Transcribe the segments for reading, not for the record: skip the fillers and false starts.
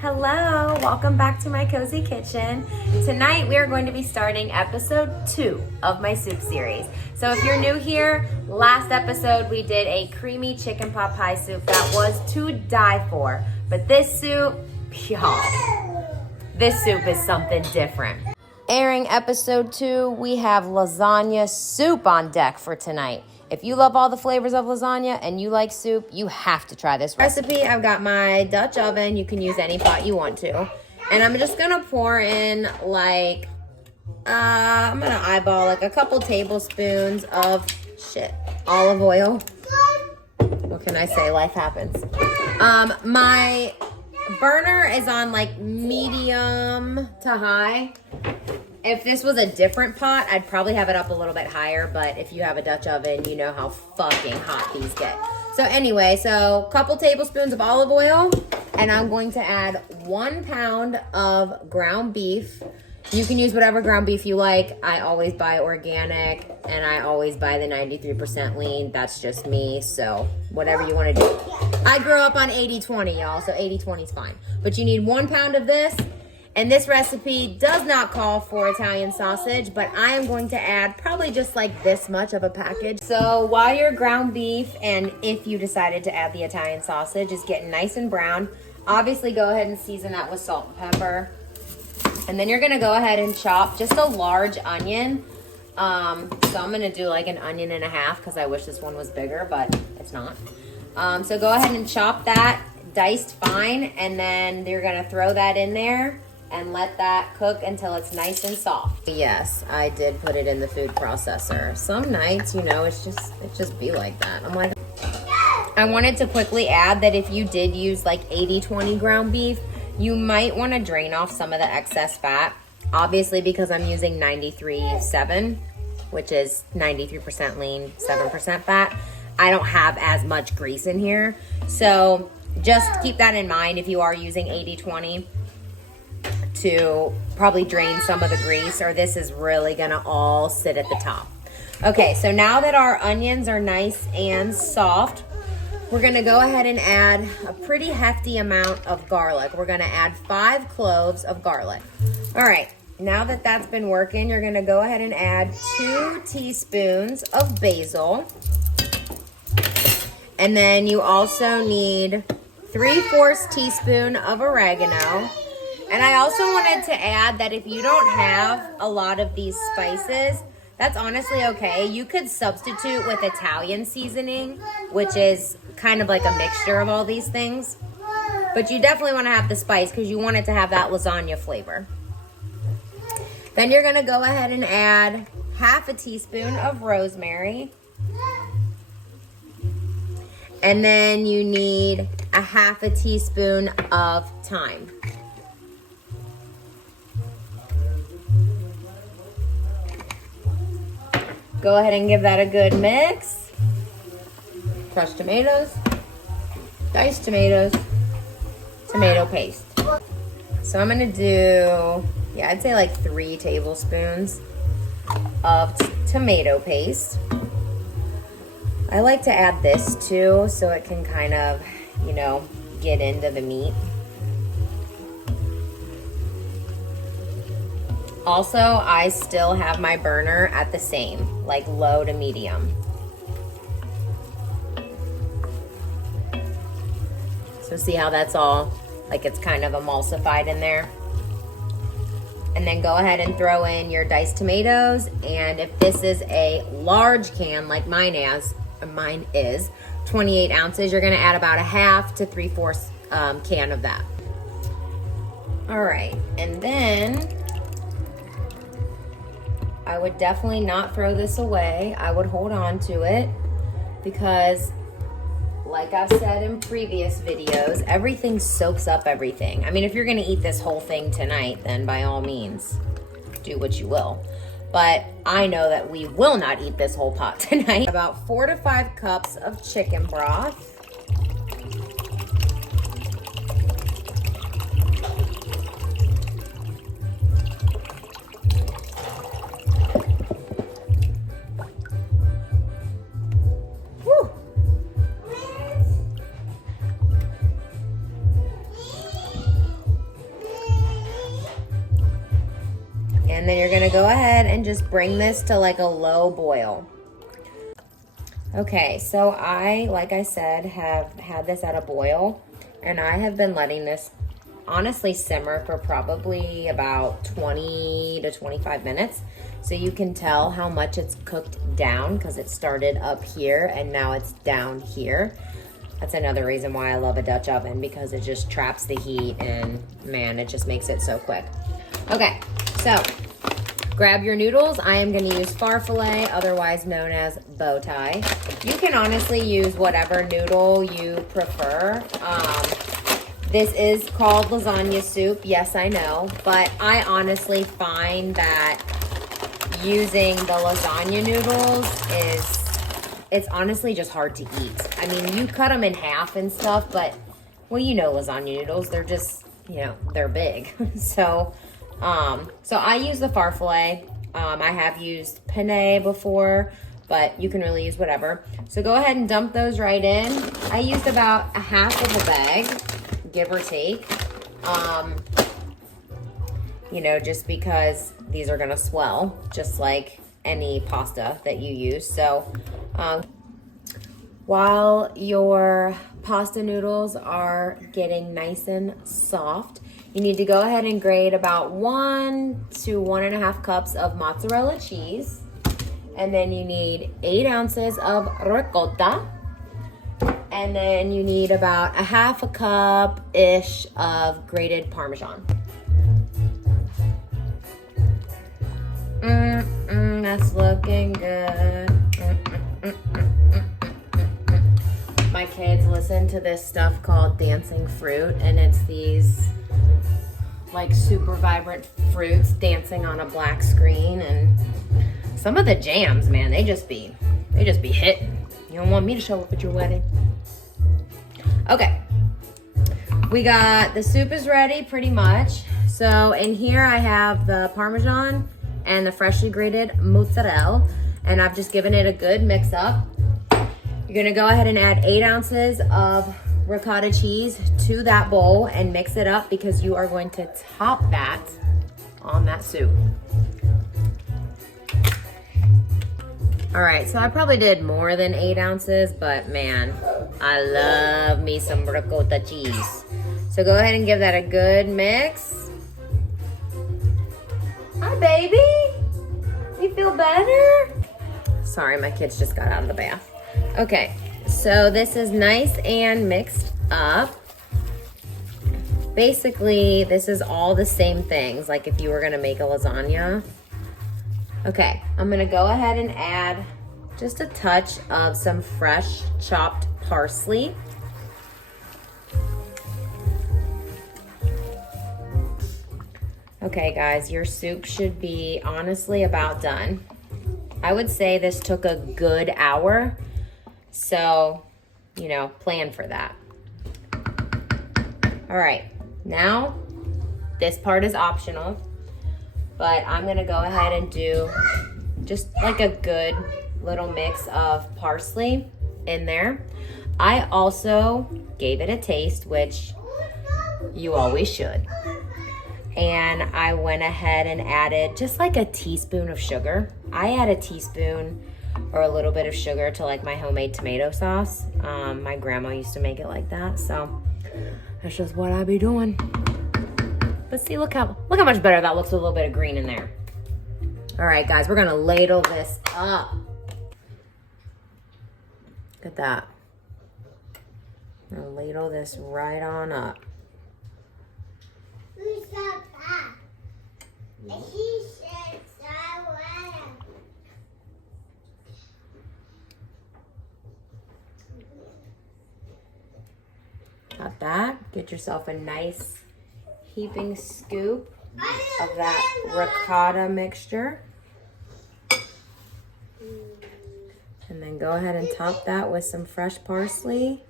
Hello, welcome back to my cozy kitchen. Tonight we are going to be starting episode 2 of my soup series. So if you're new here, last episode we did a creamy chicken pot pie soup that was to die for. But this soup, y'all, this soup is something different. Airing episode 2, we have lasagna soup on deck for tonight. If you love all the flavors of lasagna and you like soup, you have to try this recipe. I've got my Dutch oven. You can use any pot you want to. And I'm just going to pour in I'm going to eyeball like a couple tablespoons of olive oil. What can I say? Life happens. My burner is on like medium to high. If this was a different pot, I'd probably have it up a little bit higher, but if you have a Dutch oven, you know how fucking hot these get. So anyway, a couple tablespoons of olive oil, and I'm going to add 1 pound of ground beef. You can use whatever ground beef you like. I always buy organic, and I always buy the 93% lean. That's just me, so whatever you want to do. I grew up on 80-20, y'all, so 80-20 is fine. But you need 1 pound of this. And this recipe does not call for Italian sausage, but I am going to add probably just like this much of a package. So while your ground beef, and if you decided to add the Italian sausage, is getting nice and brown, obviously go ahead and season that with salt and pepper. And then you're gonna go ahead and chop just a large onion. So I'm gonna do like an onion and a half because I wish this one was bigger, but it's not. So go ahead and chop that diced fine, and then you're gonna throw that in there and let that cook until it's nice and soft. Yes, I did put it in the food processor. Some nights, it just be like that. I'm like, I wanted to quickly add that if you did use like 80-20 ground beef, you might want to drain off some of the excess fat. Obviously, because I'm using 93.7, which is 93% lean, 7% fat, I don't have as much grease in here. So just keep that in mind if you are using 80-20. To probably drain some of the grease, or this is really gonna all sit at the top. Okay, so now that our onions are nice and soft, we're gonna go ahead and add a pretty hefty amount of garlic. We're gonna add 5 cloves of garlic. All right, now that that's been working, you're gonna go ahead and add 2 teaspoons of basil. And then you also need 3/4 teaspoon of oregano. And I also wanted to add that if you don't have a lot of these spices, that's honestly okay. You could substitute with Italian seasoning, which is kind of like a mixture of all these things. But you definitely want to have the spice because you want it to have that lasagna flavor. Then you're going to go ahead and add 1/2 teaspoon of rosemary. And then you need 1/2 teaspoon of thyme. Go ahead and give that a good mix. Crushed tomatoes, diced tomatoes, tomato paste. So I'm gonna do, I'd say like 3 tablespoons of tomato paste. I like to add this too, so it can kind of, get into the meat. Also, I still have my burner at the same, like low to medium. So see how that's all, like it's kind of emulsified in there? And then go ahead and throw in your diced tomatoes. And if this is a large can, like mine is 28 ounces, you're gonna add about 1/2 to 3/4 can of that. All right, and then I would definitely not throw this away. I would hold on to it because, like I've said in previous videos, everything soaks up everything. I mean, if you're gonna eat this whole thing tonight, then by all means, do what you will. But I know that we will not eat this whole pot tonight. About 4 to 5 cups of chicken broth. And then you're gonna go ahead and just bring this to like a low boil. Okay, so like I said, have had this at a boil, and I have been letting this honestly simmer for probably about 20 to 25 minutes. So you can tell how much it's cooked down because it started up here and now it's down here. That's another reason why I love a Dutch oven, because it just traps the heat and man, it just makes it so quick. Okay, so grab your noodles. I am gonna use farfalle, otherwise known as bow tie. You can honestly use whatever noodle you prefer. This is called lasagna soup, yes I know, but I honestly find that using the lasagna noodles it's honestly just hard to eat. I mean, you cut them in half and stuff, but, well, you know lasagna noodles, they're just, you know, they're big. So I use the farfalle. I have used penne before, but you can really use whatever. So go ahead and dump those right in. I used about a half of a bag, give or take. You know, just because these are gonna swell, just like any pasta that you use. So while your pasta noodles are getting nice and soft, you need to go ahead and grate about 1 to 1.5 cups of mozzarella cheese. And then you need 8 ounces of ricotta. And then you need about a half a cup-ish of grated Parmesan. That's looking good. My kids listen to this stuff called dancing fruit, and it's these like super vibrant fruits dancing on a black screen, and some of the jams, man, they just be hitting. You don't want me to show up at your wedding. Okay, we got the soup is ready pretty much. So in here I have the Parmesan and the freshly grated mozzarella, and I've just given it a good mix up. You're gonna go ahead and add 8 ounces of ricotta cheese to that bowl and mix it up, because you are going to top that on that soup. All right, so I probably did more than 8 ounces, but man, I love me some ricotta cheese. So go ahead and give that a good mix. Hi, baby. You feel better? Sorry, my kids just got out of the bath. Okay, so this is nice and mixed up. Basically, this is all the same things, like if you were gonna make a lasagna. Okay, I'm gonna go ahead and add just a touch of some fresh chopped parsley. Okay guys, your soup should be honestly about done. I would say this took a good hour, so, you know, plan for that. All right, now this part is optional, but I'm gonna go ahead and do just like a good little mix of parsley in there. I also gave it a taste, which you always should. And I went ahead and added just like a teaspoon of sugar. I add a teaspoon or a little bit of sugar to like my homemade tomato sauce. My grandma used to make it like that, so that's just what I be doing. But see, look how much better that looks with a little bit of green in there. All right, guys, we're gonna ladle this up. Look at that. I'm gonna ladle this right on up. Got that. Get yourself a nice heaping scoop of that ricotta mixture. And then go ahead and top that with some fresh parsley.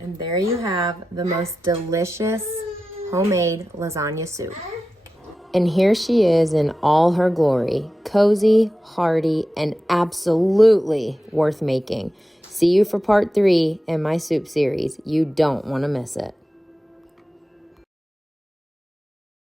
And there you have the most delicious homemade lasagna soup. And here she is in all her glory, cozy, hearty, and absolutely worth making. See you for part 3 in my soup series. You don't want to miss it.